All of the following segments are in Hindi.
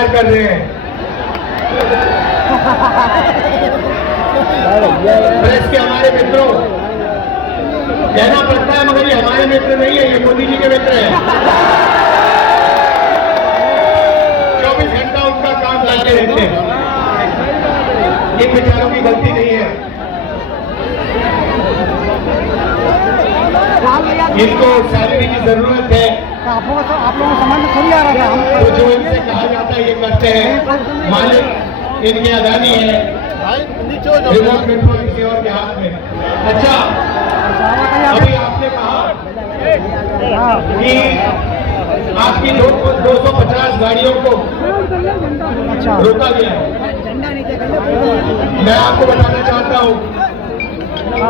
इंतजार कर रहे हैं। प्रेस के हमारे मित्रों, कहना पड़ता है मगर ये हमारे मित्र नहीं है, ये मोदी जी के मित्र हैं। 24 घंटा उनका काम करते रहते हैं, इन बेचारों की गलती नहीं है। इनको सैलरी की जरूरत है, आप लोगों को समझ में थोड़ी आ रहा था। तो जो इनसे कहा जाता है ये करते हैं। मालिक इनके अदानी है, रिमोट कंट्रोल किसी और के हाथ में। अच्छा, अभी आपने कहा कि आपकी 250 गाड़ियों को रोका गया है। मैं आपको बताना चाहता हूँ,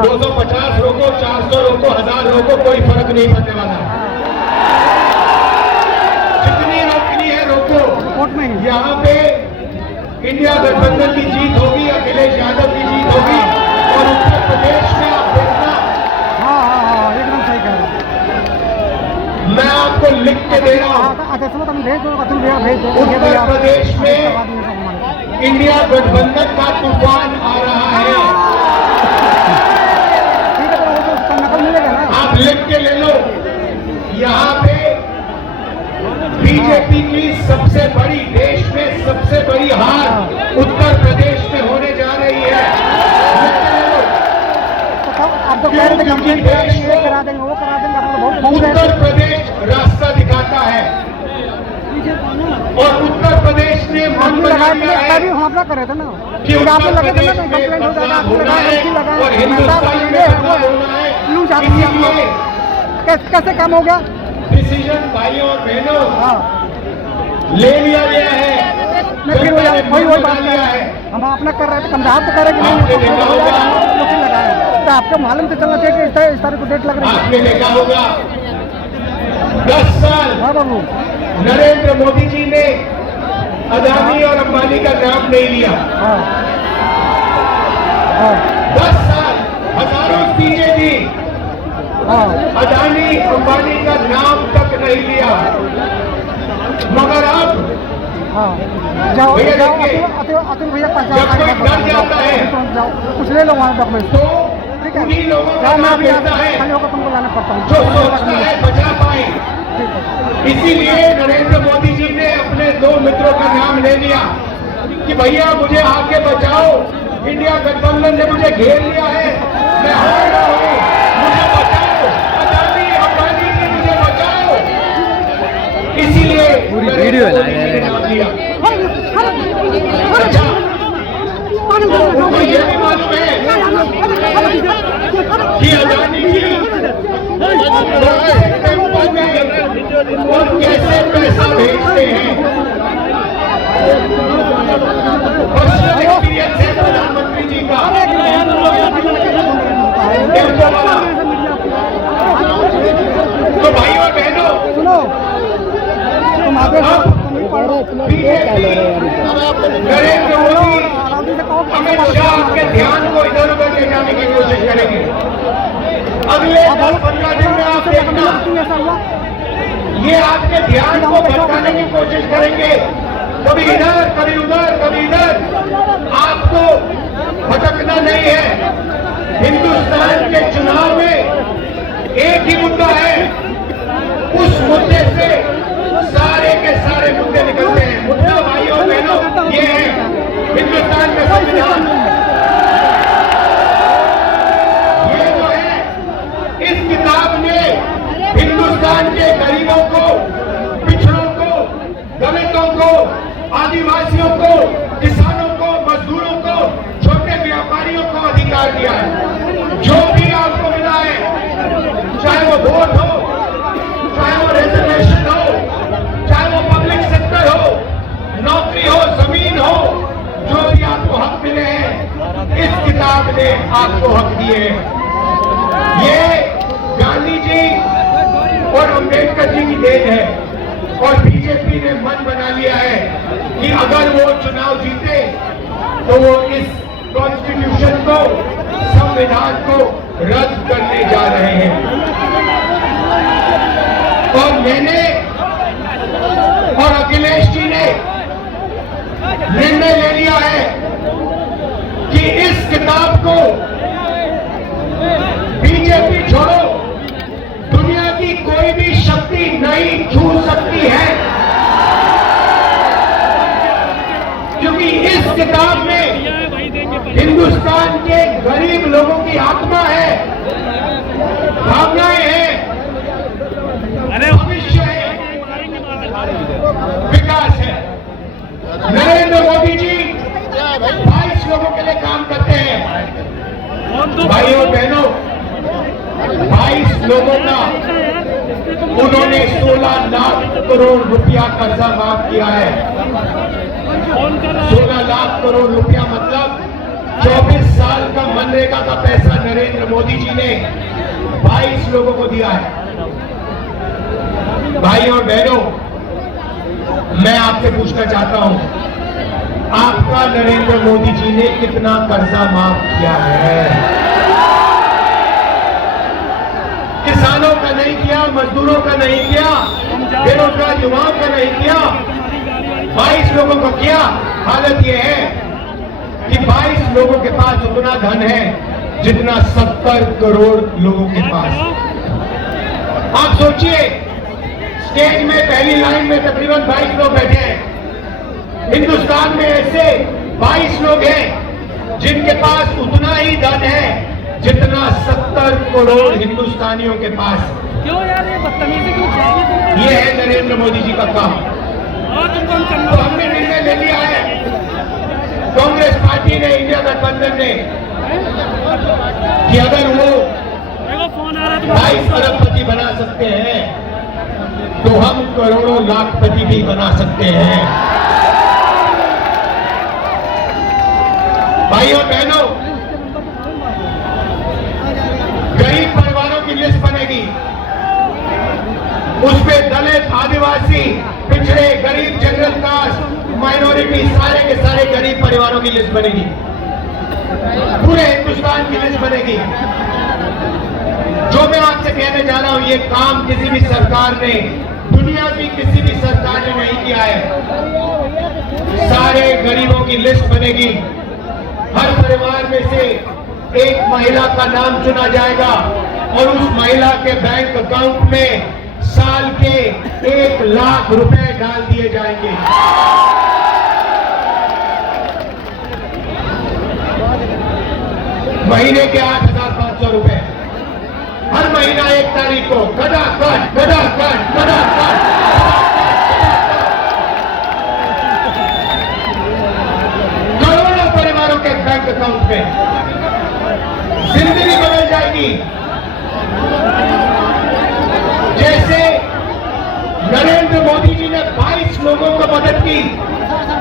250 रोको, 400 रोको, 1000 रोको, कोई फर्क नहीं पड़ने वाला। जितनी रोकनी है रोको। यहाँ पे इंडिया गठबंधन की जीत होगी, अखिलेश यादव की जीत होगी। और उत्तर प्रदेश में आप देखना, एकदम सही कह रहे मैं आपको लिख के दे रहा हूँ, उत्तर प्रदेश में इंडिया गठबंधन का तूफान आ रहा है। आप लिख के ले लो, यहाँ पे बीजेपी की सबसे बड़ी, देश में सबसे बड़ी हार उत्तर प्रदेश में होने जा रही है। क्योंकि देश को उत्तर प्रदेश रास्ता दिखाता है और उत्तर प्रदेश ने मन बना लिया है कि उत्तर प्रदेश में बदलाव होना है और हिंदुस्तान में बदलाव होना है। इसीलिए कैसे काम हो गया? डिसीजन भाइयों और बहनों ले लिया गया है, वही बात है। हम अपना कर रहे थे, कंधार तो करे कि नहीं, तो आपको मालूम तो चलना चाहिए कि इस तारीख को डेट लग रही है। आपने देखा होगा 10 साल नरेंद्र मोदी जी ने अदानी और अंबानी का नाम नहीं लिया। 10 साल हजारों सीटें दी, अदानी अंबानी का नाम तक नहीं लिया। मगर अब भैया अतुल भैया जब कोई डर जाता है कुछ ले लो वहाँ डॉक्यूमेंट, तो उन्हीं लोगों का नाम लेता है तुमको लाना पड़ता है जो सोचता है बचा पाए। इसीलिए नरेंद्र मोदी जी ने अपने 2 मित्रों का नाम ले लिया कि भैया मुझे आके बचाओ, इंडिया गठबंधन ने मुझे घेर लिया है, मैं हार रहा हूँ, मुझे बचाओ, अदानी अंबानी जी मुझे बचाओ। इसीलिए वीडियो नाम लिया। अच्छा, उनको ये भी मालूम है कि अदानी जी और कैसे पैसा भेजते हैं। पर्सनल एक्सपीरियंस है प्रधानमंत्री जी का। तो भाई और बहनों, सुनो, तुम आगे नरेंद्र मोदी, अमित शाह के ध्यान को इधर उधर ले जाने की कोशिश करेंगे। अगले 10-15 दिन में आप देखना, ये आपके ध्यान को भटकाने की कोशिश करेंगे, कभी इधर कभी उधर कभी इधर। आपको भटकना नहीं है। हिंदुस्तान के चुनाव में एक ही मुद्दा है, उस मुद्दे से सारे के सारे मुद्दे निकलते हैं। मुद्दा भाइयों और बहनों ये है हिंदुस्तान का संविधान। ये जो है, इस किताब ने हिंदुस्तान के गरीबों को, पिछड़ों को, दलितों को, आदिवासियों को, किसानों को, मजदूरों को, छोटे व्यापारियों को अधिकार दिया है। जो भी आपको मिला है, चाहे वो वोट हो, चाहे वो रिजर्वेशन हो, चाहे वो पब्लिक सेक्टर हो, नौकरी हो, जमीन हो, जो भी आपको हक मिले हैं, इस किताब ने आपको हक दिए हैं। ये गांधी जी और अम्बेडकर जी की देन है और बीजेपी ने मन बना लिया है कि अगर वो चुनाव जीते तो वो इस कॉन्स्टिट्यूशन को, संविधान को रद्द करने जा रहे हैं। और मैंने और अखिलेश जी ने छू सकती है, क्योंकि इस किताब में हिंदुस्तान के गरीब लोगों की आत्मा है, भावनाएं हैं, भविष्य है, विकास है। नरेंद्र मोदी जी 22 लोगों के लिए काम करते हैं। भाइयों बहनों, 22 लोगों का उन्होंने 16 लाख करोड़ रुपया कर्जा माफ किया है। 16 लाख करोड़ रुपया मतलब 24 साल का मनरेगा का पैसा नरेंद्र मोदी जी ने 22 लोगों को दिया है। भाइयों और बहनों, मैं आपसे पूछना चाहता हूं, आपका नरेंद्र मोदी जी ने कितना कर्जा माफ किया है? किसानों का नहीं किया, मजदूरों का नहीं किया, बेरोजगार युवाओं का नहीं किया, 22 लोगों को किया। हालत यह है कि 22 लोगों के पास उतना धन है जितना 70 करोड़ लोगों के पास। आप सोचिए, स्टेज में पहली लाइन में तकरीबन 22 लोग बैठे हैं। हिंदुस्तान में ऐसे 22 लोग हैं जिनके पास उतना ही धन है जितना 70 करोड़ हिंदुस्तानियों के पास। क्यों यार ये बदतमीजी क्यों चाहिए? ये है नरेंद्र मोदी जी का काम। तो हमने निर्णय ले लिया है, कांग्रेस पार्टी ने, इंडिया गठबंधन ने, कि अगर वो 22 अरबपति बना सकते हैं तो हम करोड़ों लाखपति भी बना सकते हैं। भाइयों बहनों, गरीब परिवारों की लिस्ट बनेगी, उसमें दलित, आदिवासी, पिछड़े, गरीब, जनरल कास्ट, माइनॉरिटी, सारे के सारे गरीब परिवारों की लिस्ट बनेगी। पूरे हिंदुस्तान की लिस्ट बनेगी। जो मैं आपसे कहने जा रहा हूं, ये काम किसी भी सरकार ने, दुनिया की किसी भी सरकार ने नहीं किया है। सारे गरीबों की लिस्ट बनेगी। हर परिवार में से एक महिला का नाम चुना जाएगा और उस महिला के बैंक अकाउंट में साल के 1 लाख रुपए डाल दिए जाएंगे। महीने के 8,500 रुपए हर महीना 1 तारीख को खटाखट खटाखट खटाखट करोड़ों परिवारों के बैंक अकाउंट में। जिंदगी बदल जाएगी। जैसे नरेंद्र मोदी जी ने 22 लोगों को मदद की,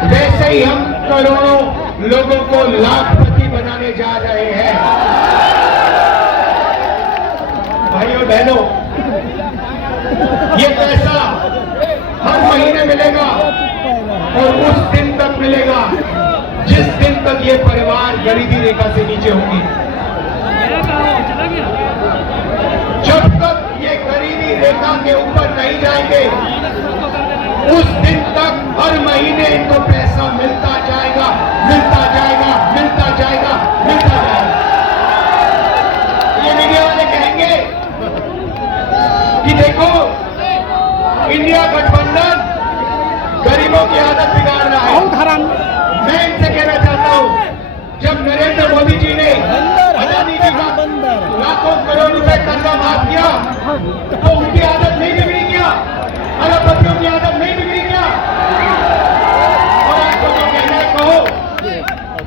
वैसे ही हम करोड़ों लोगों को लाखपति बनाने जा रहे हैं। भाइयों बहनों, ये पैसा हर महीने मिलेगा और उस दिन तक मिलेगा जिस दिन तक ये परिवार गरीबी रेखा से नीचे होंगे। जब तक ये गरीबी रेखा के ऊपर नहीं जाएंगे, उस दिन तक हर महीने इनको पैसा मिलता जाएगा, मिलता जाएगा, मिलता जाएगा, मिलता जाएगा। ये मीडिया वाले कहेंगे कि देखो, इंडिया गठबंधन गरीबों की आदत बिगाड़ रहा है। मैं इनसे कहना चाहता हूं, जब नरेंद्र मोदी जी ने अदानी जी का लाखों करोड़ रुपए कर्जा माफ किया तो उनकी आदत नहीं बिगड़ी क्या? अरबपतियों की आदत नहीं बिगड़ी क्या? और आपको जो कहना है कहो,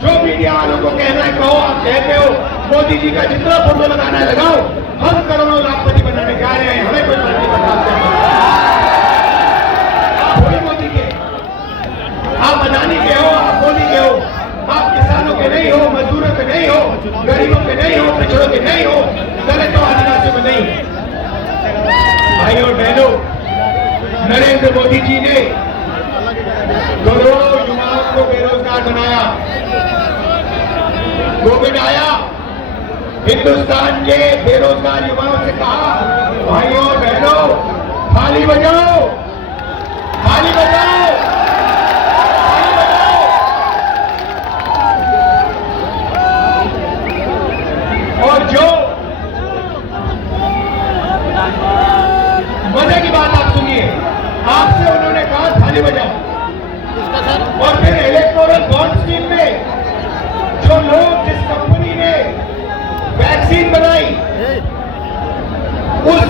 जो मीडिया वालों को कहना है कहो। आप कहते हो मोदी जी का जितना फोटो लगाना है लगाओ, हम करोड़ों लाखपति बनाने जा रहे हैं, हमें कोई फर्क नहीं पड़ता। आप वही मोदी के, आप अदानी के हो, आप मोदी के हो, आप किसानों के नहीं हो, मजदूरों के नहीं हो, गरीबों के नहीं हो, पिछड़ों के नहीं हो, दलितों, आदिवासियों के नहीं। भाइयों और बहनों, नरेंद्र मोदी जी ने करोड़ों युवाओं को बेरोजगार बनाया। कोविड आया, हिंदुस्तान के बेरोजगार युवाओं से कहा, भाइयों और बहनों, थाली बजाओ, थाली बजाओ, थाली बजाओ। और जो मजे की बात आप सुनिए,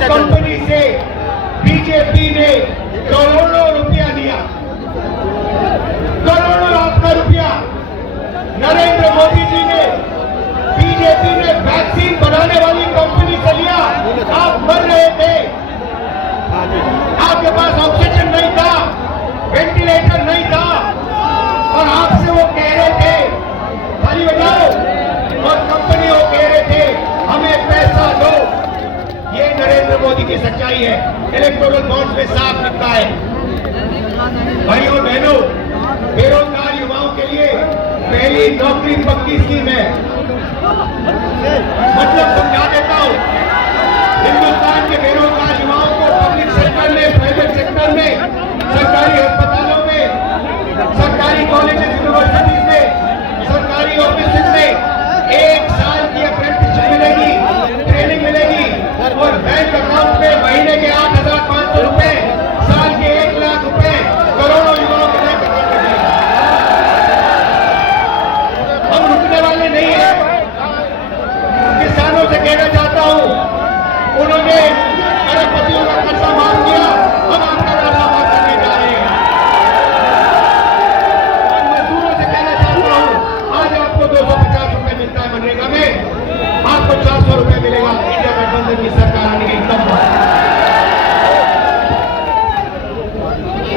कंपनी से बीजेपी ने करोड़ों रुपया दिया, करोड़ों लाख का रुपया। नरेंद्र मोदी जी ने, बीजेपी ने वैक्सीन बनाने वाली कंपनी से लिया। आप मर रहे थे, आपके पास ऑक्सीजन नहीं था, वेंटिलेटर नहीं था, और आपसे वो कह रहे थे खाली बजाओ, और कंपनी वो कह रहे थे हमें पैसा दो। ये नरेंद्र मोदी की सच्चाई है। इलेक्टोरल बॉन्ड में साफ लिखा है। भाइयों और बहनों, बेरोजगार युवाओं के लिए पहली नौकरी पक्की स्कीम है। मतलब समझा देता हूं, हिंदुस्तान के बेरोजगार युवाओं को पब्लिक सेक्टर में, प्राइवेट सेक्टर में, सरकारी अस्पतालों में, सरकारी कॉलेजेस यूनिवर्सिटीज में, सरकारी ऑफिस में 1 साल की अप्रेंटिसशिप मिलेगी, ट्रेनिंग मिलेगी, और बैंक अकाउंट में महीने के 8,500 रुपए, साल के 1 लाख रुपए करोड़ों युवाओं के बैंक अकाउंट में मिलेंगे। हम रुकने वाले नहीं है। किसानों से कहना चाहता हूं, उन्होंने अरबपतियों का कर्जा माफ किया, हम आपका कर्जा माफ करने जा रहे हैं। और मजदूरों से कहना चाहता हूं, आज आपको 250 रुपए मिलता है मनरेगा में, आपको 400 रुपए मिलेगा इंडिया गठबंधन की सरकार आने के एकदम बाद।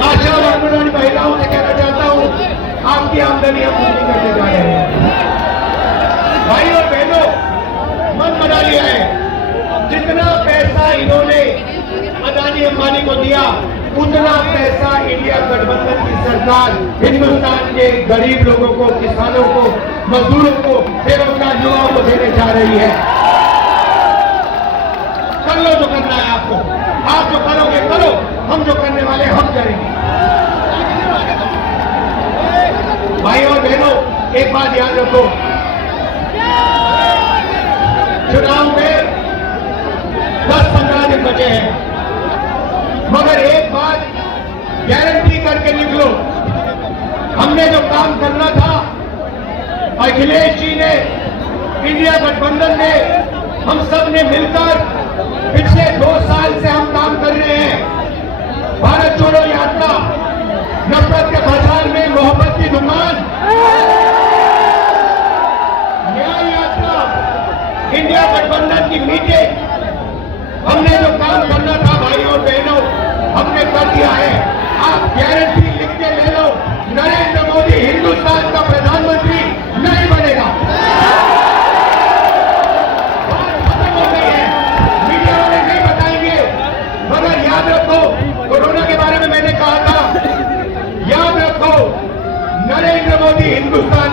आशा और अंगनवाड़ी महिलाओं से कहना चाहता हूं, आपकी आमदनी हम पूरी करने जा रहे हैं। भाई और बहनों, मन बना लिया है। जितना पैसा इन्होंने अदानी अंबानी को दिया, उतना पैसा इंडिया गठबंधन की सरकार हिंदुस्तान के गरीब लोगों को, किसानों को, मजदूरों को, बेरोजगार युवाओं को देने जा रही है। कर लो जो करना है आपको, आप जो करोगे करो, हम जो करने वाले हम करेंगे। भाई और बहनों, एक बात याद रखो, चुनाव में 10-15 दिन बचे हैं, मगर एक बात गारंटी करके निकलो, हमने जो काम करना था, अखिलेश जी ने, इंडिया गठबंधन ने, हम सब ने मिलकर पिछले 2 साल से हम काम कर रहे हैं। भारत जोड़ो यात्रा, नफरत के बाजार में मोहब्बत की दुकान, न्याय यात्रा, इंडिया गठबंधन की मीटिंग, हमने जो काम करना था भाइयों और बहनों, हमने कर दिया है। आप गारंटी लिख के ले लो, नरेंद्र मोदी हिंदुस्तान का प्रधानमंत्री नहीं बनेगा। बात खत्म हो गई है, मीडिया वाले नहीं बताएंगे, मगर याद रखो, कोरोना के बारे में मैंने कहा था, याद रखो, नरेंद्र मोदी हिंदुस्तान